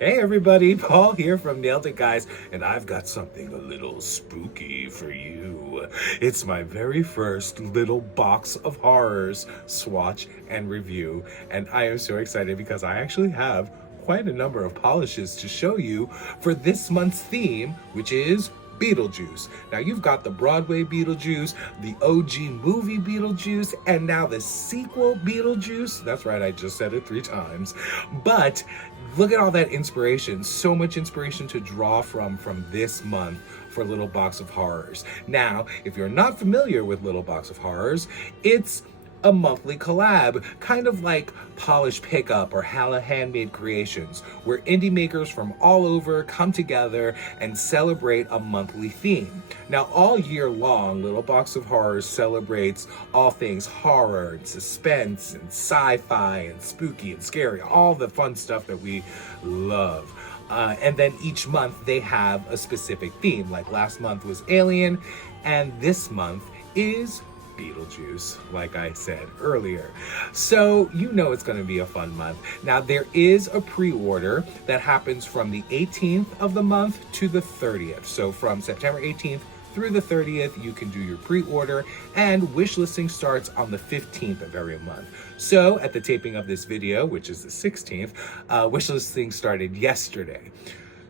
Hey everybody, Paul here from Nailed It Guys, and I've got something a little spooky for you. It's my very first little box of horrors swatch and review, and I am so excited because I actually have quite a number of polishes to show you for this month's theme, which is Beetlejuice. Now you've got the Broadway Beetlejuice, the OG movie Beetlejuice, and now the sequel Beetlejuice. That's right, I just said it 3 times. But look at all that inspiration, so much inspiration to draw from this month for Little Box of Horrors. Now, if you're not familiar with Little Box of Horrors, it's a monthly collab, kind of like Polish Pickup or Hala Handmade Creations, where indie makers from all over come together and celebrate a monthly theme. Now, all year long, Little Box of Horrors celebrates all things horror and suspense and sci-fi and spooky and scary, all the fun stuff that we love. And then each month they have a specific theme, like last month was Alien, and this month is Beetlejuice, like I said earlier. So you know it's going to be a fun month. Now there is a pre-order that happens from the 18th of the month to the 30th. So from September 18th through the 30th, you can do your pre-order, and wishlisting starts on the 15th of every month. So at the taping of this video, which is the 16th, wishlisting started yesterday.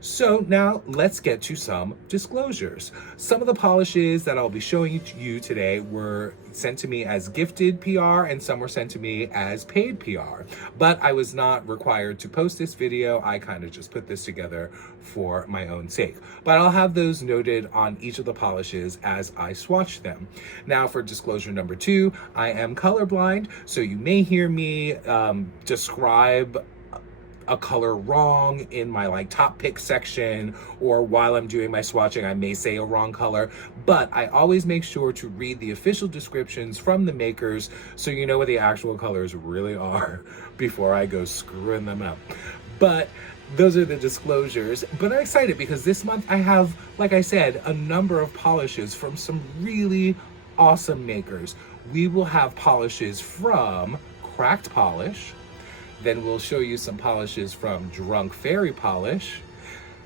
So now let's get to some disclosures. Some of the polishes that I'll be showing you today were sent to me as gifted PR and some were sent to me as paid PR. But I was not required to post this video. I kind of just put this together for my own sake. But I'll have those noted on each of the polishes as I swatch them. Now for disclosure number 2, I am colorblind, so you may hear me describe a color wrong in my top pick section, or while I'm doing my swatching I may say a wrong color, but I always make sure to read the official descriptions from the makers so you know what the actual colors really are before I go screwing them up. But those are the disclosures. But I'm excited because this month I have, like I said, a number of polishes from some really awesome makers. We will have polishes from Cracked Polish. Then we'll show you some polishes from Drunk Fairy Polish.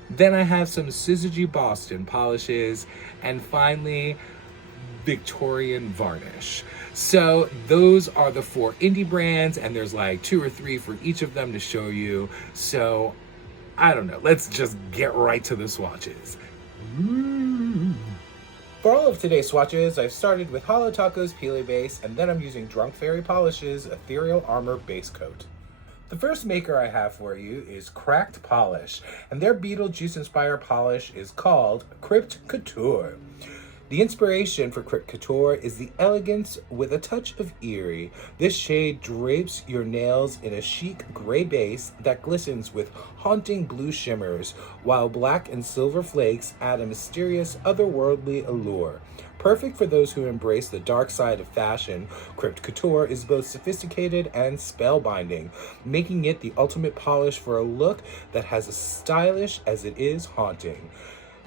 Then I have some Syzygy.Boston polishes. And finally, Victorian Varnish. So those are the 4 indie brands, and there's like 2 or 3 for each of them to show you. So I don't know, let's just get right to the swatches. For all of today's swatches, I've started with Holo Taco's Peely Base, and then I'm using Drunk Fairy Polish's Aethereal Armor Base Coat. The first maker I have for you is Cracked Polish, and their Beetlejuice-inspired polish is called Crypt Couture. The inspiration for Crypt Couture is the elegance with a touch of eerie. This shade drapes your nails in a chic gray base that glistens with haunting blue shimmers, while black and silver flakes add a mysterious, otherworldly allure. Perfect for those who embrace the dark side of fashion, Crypt Couture is both sophisticated and spellbinding, making it the ultimate polish for a look that has as stylish as it is haunting.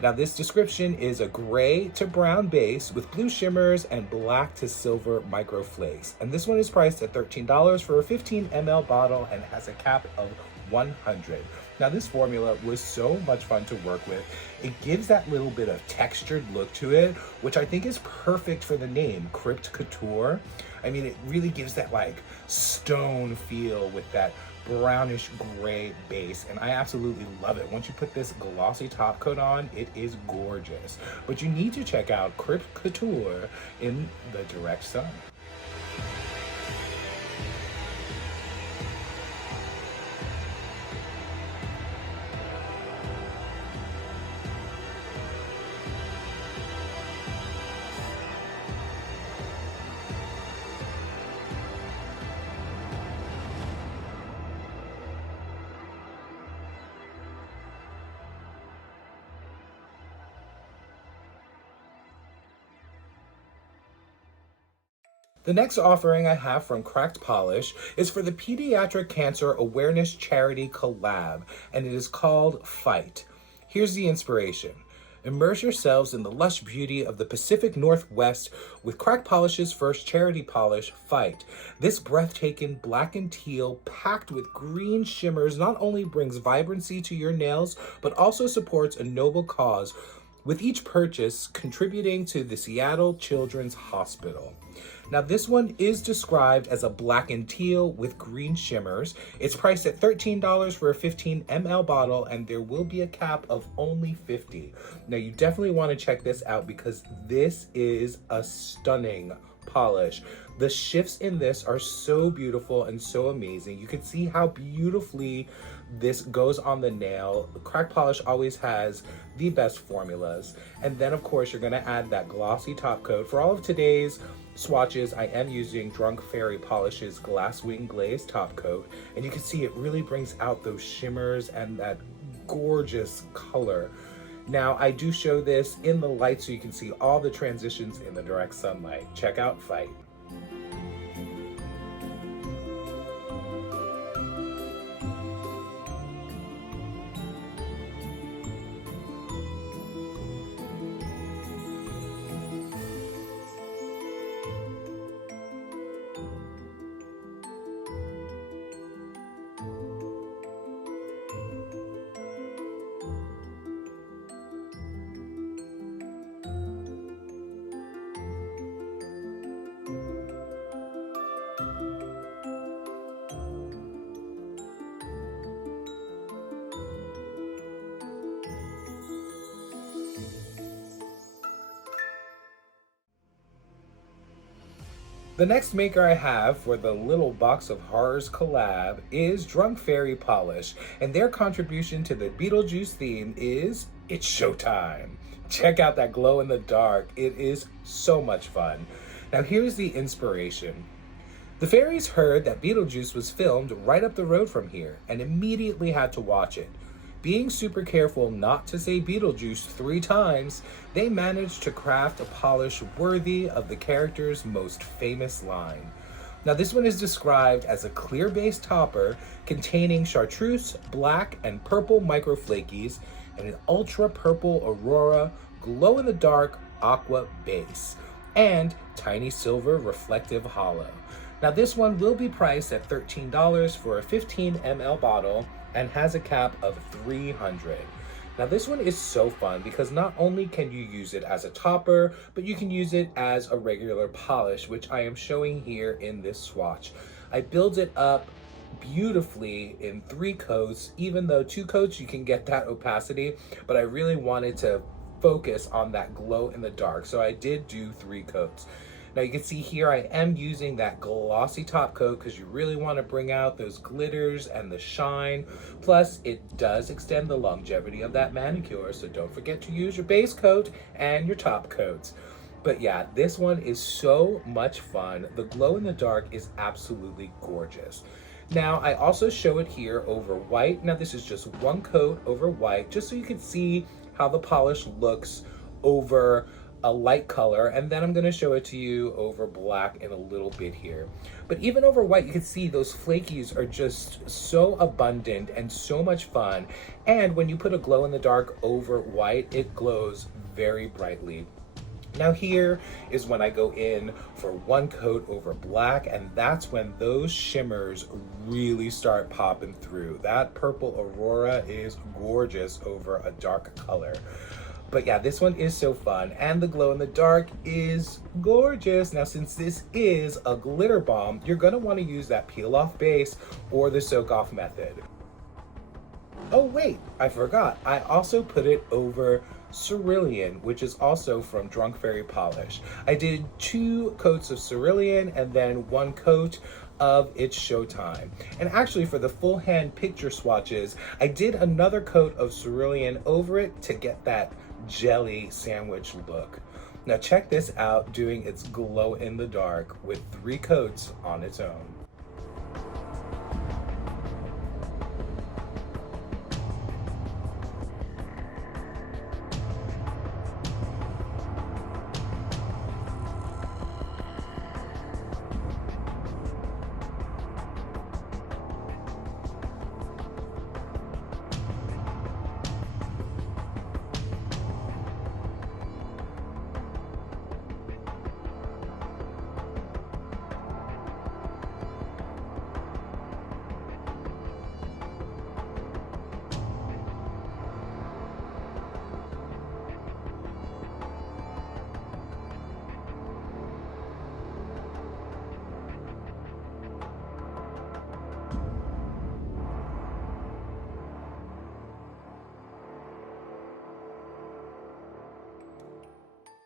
Now this description is a gray to brown base with blue shimmers and black to silver micro flakes. And this one is priced at $13 for a 15 ml bottle and has a cap of 100. Now this formula was so much fun to work with. It gives that little bit of textured look to it, which I think is perfect for the name, Crypt Couture. I mean, it really gives that stone feel with that brownish gray base, and I absolutely love it. Once you put this glossy top coat on, it is gorgeous. But you need to check out Crypt Couture in the direct sun. The next offering I have from Cracked Polish is for the Pediatric Cancer Awareness Charity Collab, and it is called Fight. Here's the inspiration. Immerse yourselves in the lush beauty of the Pacific Northwest with Crack Polish's first charity polish, Fight. This breathtaking black and teal packed with green shimmers not only brings vibrancy to your nails, but also supports a noble cause, with each purchase contributing to the Seattle Children's Hospital. Now this one is described as a black and teal with green shimmers. It's priced at $13 for a 15 ml bottle, and there will be a cap of only 50. Now you definitely want to check this out because this is a stunning polish. The shifts in this are so beautiful and so amazing. You can see how beautifully this goes on the nail. Crack Polish always has the best formulas. And then of course you're gonna add that glossy top coat. For all of today's swatches, I am using Drunk Fairy Polish's Glass Wing Glaze top coat. And you can see it really brings out those shimmers and that gorgeous color. Now I do show this in the light so you can see all the transitions in the direct sunlight. Check out Fight. The next maker I have for the Little Box of Horrors collab is Drunk Fairy Polish, and their contribution to the Beetlejuice theme is It's Showtime. Check out that glow in the dark. It is so much fun. Now here's the inspiration. The fairies heard that Beetlejuice was filmed right up the road from here and immediately had to watch it. Being super careful not to say Beetlejuice 3 times, they managed to craft a polish worthy of the character's most famous line. Now this one is described as a clear base topper containing chartreuse, black, and purple micro flakies, and an ultra purple aurora, glow in the dark aqua base, and tiny silver reflective holo. Now this one will be priced at $13 for a 15 ml bottle and has a cap of 300. Now this one is so fun because not only can you use it as a topper, but you can use it as a regular polish, which I am showing here in this swatch. I build it up beautifully in 3 coats, even though 2 coats you can get that opacity, but I really wanted to focus on that glow in the dark, so I did do 3 coats. Now you can see here I am using that glossy top coat because you really want to bring out those glitters and the shine. Plus it does extend the longevity of that manicure, so don't forget to use your base coat and your top coats. But yeah, this one is so much fun. The glow in the dark is absolutely gorgeous. Now I also show it here over white. Now this is just 1 coat over white, just so you can see how the polish looks over a light color, and then I'm going to show it to you over black in a little bit here. But even over white, you can see those flakies are just so abundant and so much fun. And when you put a glow in the dark over white, it glows very brightly. Now here is when I go in for 1 coat over black, and that's when those shimmers really start popping through. That purple aurora is gorgeous over a dark color. But yeah, this one is so fun, and the glow in the dark is gorgeous. Now, since this is a glitter bomb, you're gonna wanna use that peel off base or the soak off method. Oh wait, I forgot. I also put it over Cerulean, which is also from Drunk Fairy Polish. I did 2 coats of Cerulean and then 1 coat of It's Showtime. And actually for the full hand picture swatches, I did another coat of Cerulean over it to get that jelly sandwich look. Now check this out doing its glow in the dark with 3 coats on its own.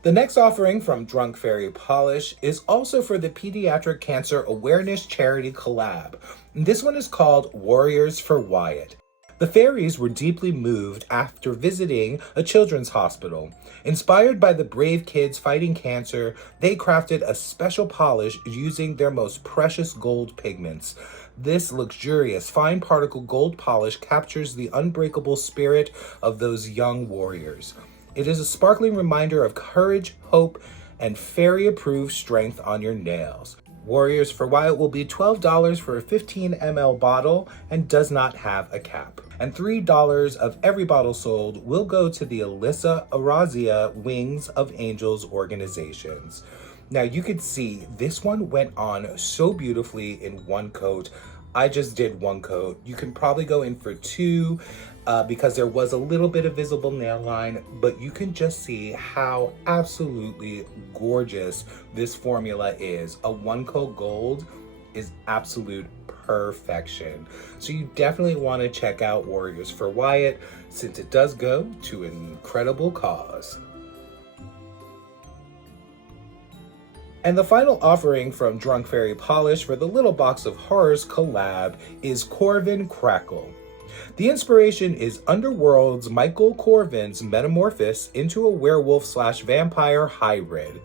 The next offering from Drunk Fairy Polish is also for the Pediatric Cancer Awareness Charity Collab. This one is called Warriors for Wyatt. The fairies were deeply moved after visiting a children's hospital. Inspired by the brave kids fighting cancer, they crafted a special polish using their most precious gold pigments. This luxurious, fine particle gold polish captures the unbreakable spirit of those young warriors. It is a sparkling reminder of courage, hope, and fairy-approved strength on your nails. Warriors for Wyatt will be $12 for a 15 ml bottle and does not have a cap. And $3 of every bottle sold will go to the Alyssa Arazia Wings of Angels organizations. Now you could see this one went on so beautifully in one coat. I just did one coat. You can probably go in for two because there was a little bit of visible nail line, but you can just see how absolutely gorgeous this formula is. A one coat gold is absolute perfection. So you definitely want to check out Warriors for Wyatt since it does go to an incredible cause. And the final offering from Drunk Fairy Polish for the Little Box of Horrors collab is Corvin Crackle. The inspiration is Underworld's Michael Corvin's metamorphosis into a werewolf/vampire hybrid.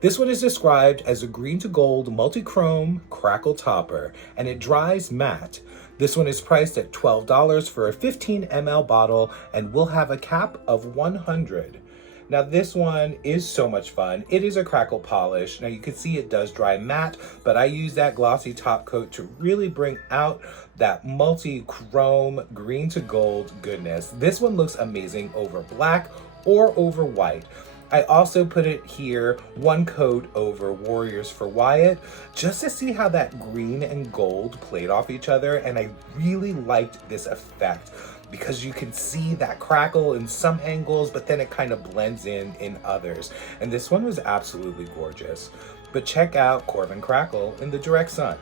This one is described as a green to gold multi-chrome crackle topper, and it dries matte. This one is priced at $12 for a 15 ml bottle and will have a cap of 100. Now this one is so much fun. It is a crackle polish. Now you can see it does dry matte, but I use that glossy top coat to really bring out that multi-chrome green to gold goodness. This one looks amazing over black or over white. I also put it here one coat over Warriors for Wyatt just to see how that green and gold played off each other, and I really liked this effect because you can see that crackle in some angles, but then it kind of blends in others. And this one was absolutely gorgeous. But check out Corvin Crackle in the direct sun.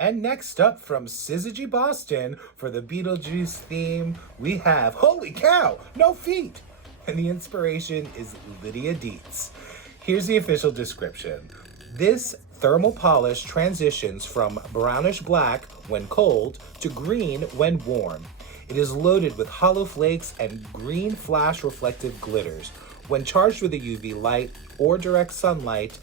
And next up from Syzygy.Boston for the Beetlejuice theme, we have, holy cow, no feet! And the inspiration is Lydia Dietz. Here's the official description. This thermal polish transitions from brownish black when cold to green when warm. It is loaded with hollow flakes and green flash reflective glitters. When charged with a UV light or direct sunlight,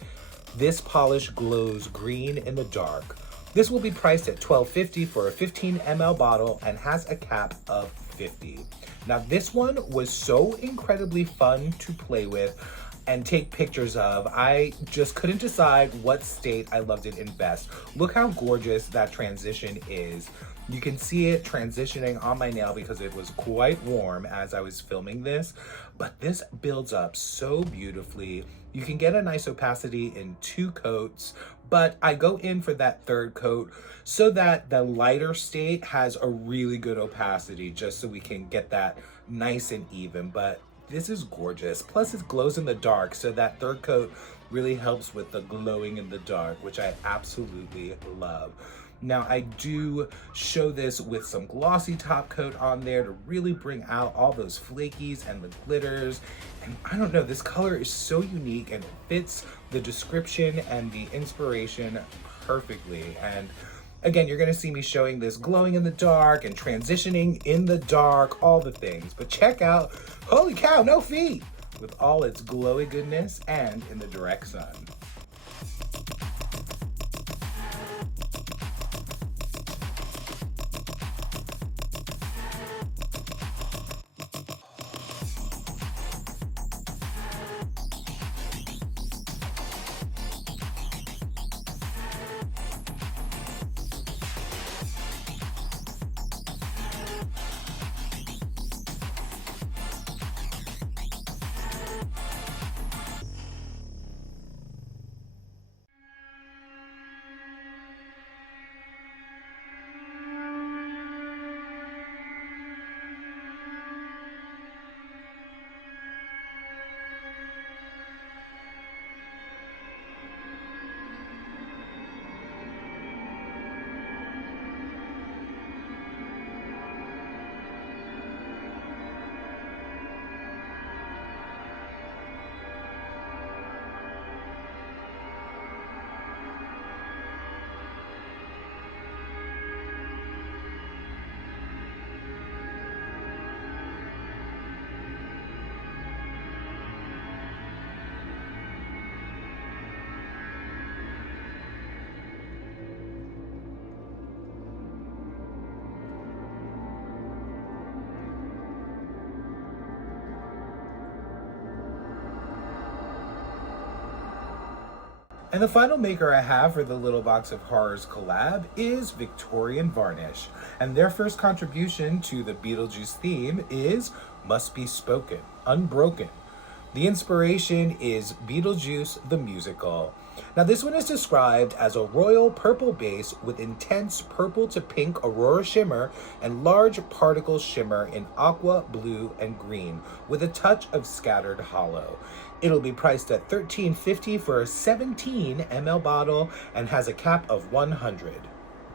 this polish glows green in the dark. This will be priced at $12.50 for a 15 ml bottle and has a cap of 50. Now this one was so incredibly fun to play with and take pictures of. I just couldn't decide what state I loved it in best. Look how gorgeous that transition is. You can see it transitioning on my nail because it was quite warm as I was filming this, but this builds up so beautifully. You can get a nice opacity in 2 coats, but I go in for that 3rd coat so that the lighter state has a really good opacity, just so we can get that nice and even. But this is gorgeous. Plus it glows in the dark, so that 3rd coat really helps with the glowing in the dark, which I absolutely love. Now I do show this with some glossy top coat on there to really bring out all those flakies and the glitters. And I don't know, this color is so unique and it fits the description and the inspiration perfectly. And again, you're gonna see me showing this glowing in the dark and transitioning in the dark, all the things. But check out, holy cow, no feet, with all its glowy goodness and in the direct sun. And the final maker I have for the Little Box of Horrors collab is Victorian Varnish. And their first contribution to the Beetlejuice theme is Must Be Spoken, Unbroken. The inspiration is Beetlejuice the Musical. Now this one is described as a royal purple base with intense purple to pink aurora shimmer and large particle shimmer in aqua, blue, and green with a touch of scattered holo. It'll be priced at $13.50 for a 17 ml bottle and has a cap of 100.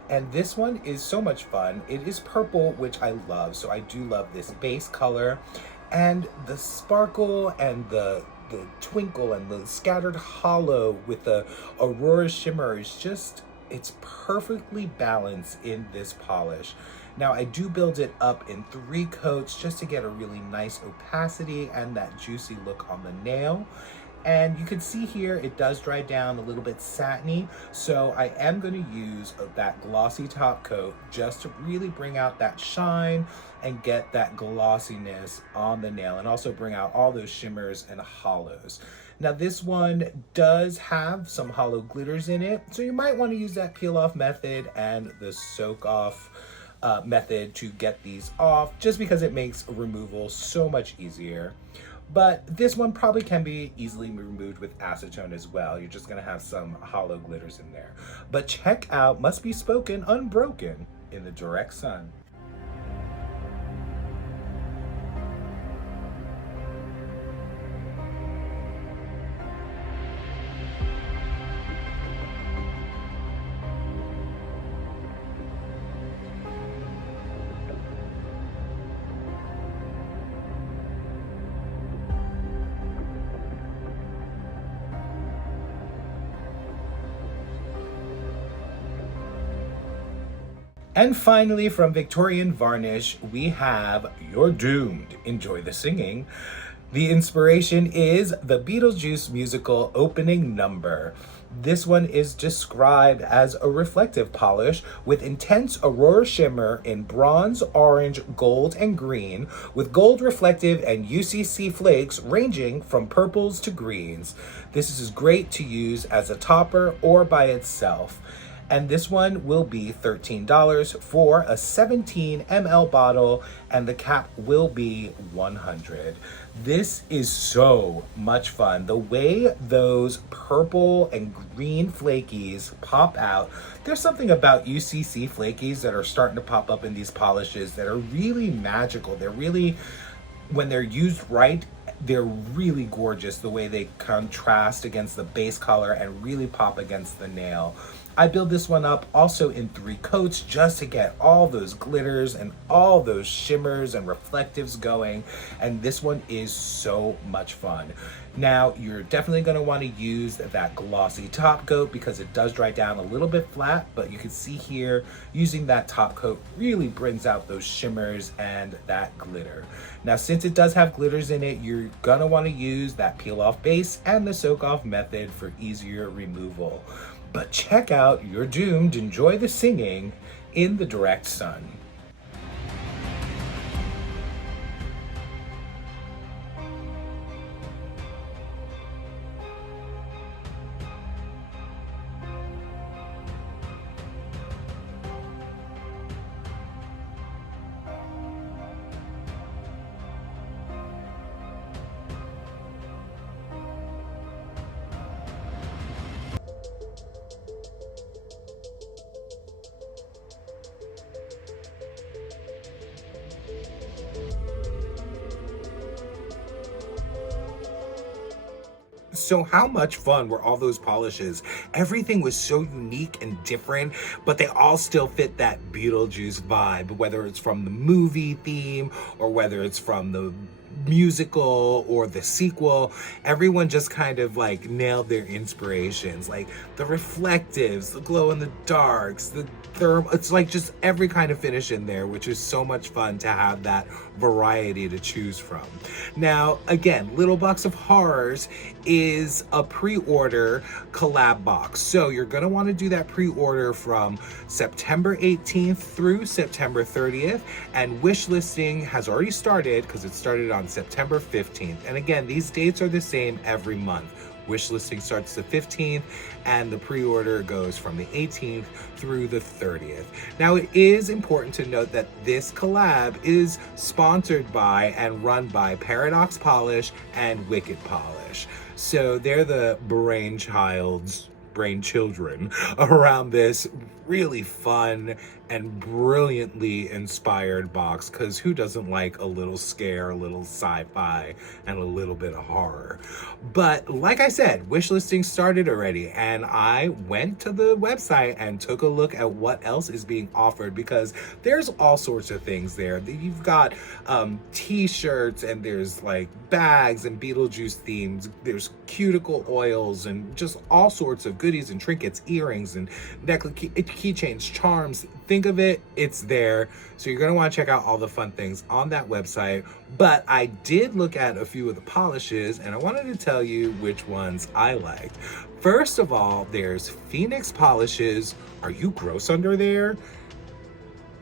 And this one is so much fun. It is purple, which I love, so I do love this base color. And the sparkle and the twinkle and the scattered holo with the aurora shimmer is just, it's perfectly balanced in this polish. Now I do build it up in 3 coats just to get a really nice opacity and that juicy look on the nail. And you can see here it does dry down a little bit satiny, so I am going to use that glossy top coat just to really bring out that shine and get that glossiness on the nail and also bring out all those shimmers and holos. Now this one does have some holo glitters in it, so you might want to use that peel off method and the soak off method to get these off, just because it makes removal so much easier. But this one probably can be easily removed with acetone as well. You're just gonna have some holo glitters in there. But check out Must Be Spoken Unbroken in the direct sun. And finally, from Victorian Varnish, we have You're Doomed. Enjoy the singing. The inspiration is the Beetlejuice musical opening number. This one is described as a reflective polish with intense aurora shimmer in bronze, orange, gold, and green, with gold reflective and UCC flakes ranging from purples to greens. This is great to use as a topper or by itself. And this one will be $13 for a 17 ml bottle, and the cap will be 100. This is so much fun. The way those purple and green flakies pop out, there's something about UCC flakies that are starting to pop up in these polishes that are really magical. They're really, when they're used right, they're really gorgeous the way they contrast against the base color and really pop against the nail. I build this one up also in 3 coats just to get all those glitters and all those shimmers and reflectives going, and this one is so much fun. Now, you're definitely going to want to use that glossy top coat because it does dry down a little bit flat, but you can see here, using that top coat really brings out those shimmers and that glitter. Now, since it does have glitters in it, you're going to want to use that peel off base and the soak off method for easier removal. But check out You're Doomed. Enjoy the singing in the direct sun. So how much fun were all those polishes? Everything was so unique and different, but they all still fit that Beetlejuice vibe, whether it's from the movie theme or whether it's from the musical or the sequel. Everyone just kind of like nailed their inspirations, like the reflectives, the glow in the darks, the thermal. It's like just every kind of finish in there, which is so much fun to have that variety to choose from. Now, again, Little Box of Horrors is a pre-order collab box. So you're going to want to do that pre-order from September 18th through September 30th. And Wishlisting has already started because it started on September 15th. And again, these dates are the same every month. Wish listing starts the 15th, and the pre-order goes from the 18th through the 30th. Now, it is important to note that this collab is sponsored by and run by Paradox Polish and Wicked Polish. So they're the brainchildren around this really fun and brilliantly inspired box, because who doesn't like a little scare, a little sci-fi, and a little bit of horror? But like I said, wish listing started already, and I went to the website and took a look at what else is being offered, because there's all sorts of things there. You've got t-shirts, and there's like bags and Beetlejuice themes, there's cuticle oils, and just all sorts of goodies and trinkets, earrings and necklace, keychains, charms. Think of it, it's there. So you're gonna wanna check out all the fun things on that website. But I did look at a few of the polishes, and I wanted to tell you which ones I liked. First of all, there's Phoenix polishes. Are you gross under there?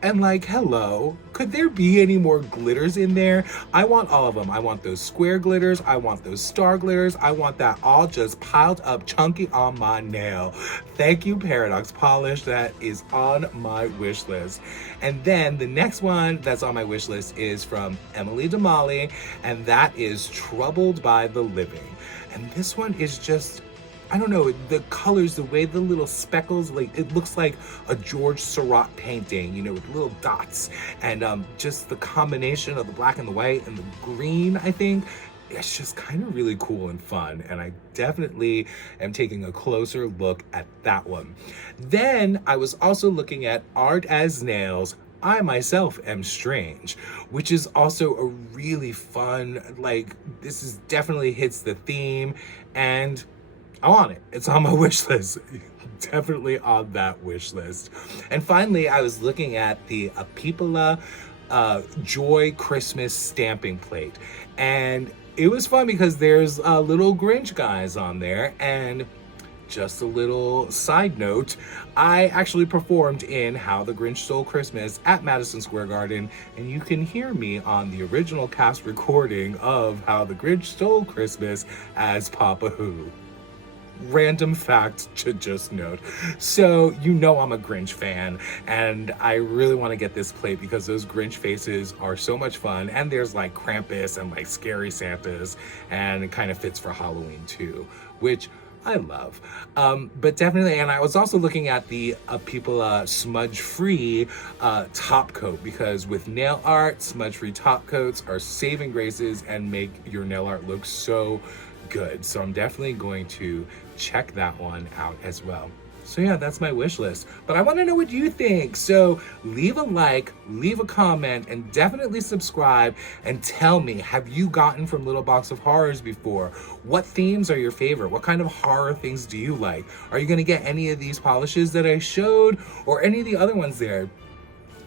And like, hello, could there be any more glitters in there? I want all of them. I want those square glitters. I want those star glitters. I want that all just piled up chunky on my nail. Thank you, Paradox Polish. That is on my wish list. And then the next one that's on my wish list is from Emily Damali, and that is Troubled by the Living. And this one is just, I don't know, the colors, the way the little speckles, like it looks like a George Seurat painting, you know, with little dots, and just the combination of the black and the white and the green, I think, it's just kind of really cool and fun, and I definitely am taking a closer look at that one. Then I was also looking at Art as Nails, I Myself Am Strange, which is also a really fun, like, this is definitely hits the theme, and I want it. It's on my wish list. Definitely on that wish list. And finally, I was looking at the Apipola Joy Christmas stamping plate. And it was fun because there's little Grinch guys on there. And just a little side note, I actually performed in How the Grinch Stole Christmas at Madison Square Garden, and you can hear me on the original cast recording of How the Grinch Stole Christmas as Papa Who. Random fact to just note. So you know I'm a Grinch fan, and I really want to get this plate because those Grinch faces are so much fun, and there's like Krampus and like scary Santas, and it kind of fits for Halloween too, which I love. But definitely, and I was also looking at the Apipola smudge-free top coat, because with nail art, smudge-free top coats are saving graces and make your nail art look so good. So I'm definitely going to check that one out as well. So yeah, that's my wish list. But I want to know what you think. So leave a like, leave a comment, and definitely subscribe and tell me, have you gotten from Little Box of Horrors before? What themes are your favorite? What kind of horror things do you like? Are you going to get any of these polishes that I showed, or any of the other ones there?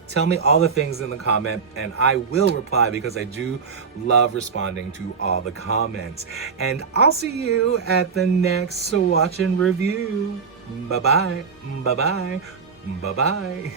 Tell me all the things in the comment, and I will reply, because I do love responding to all the comments. And I'll see you at the next Swatch and Review. Bye-bye. Bye-bye. Bye-bye.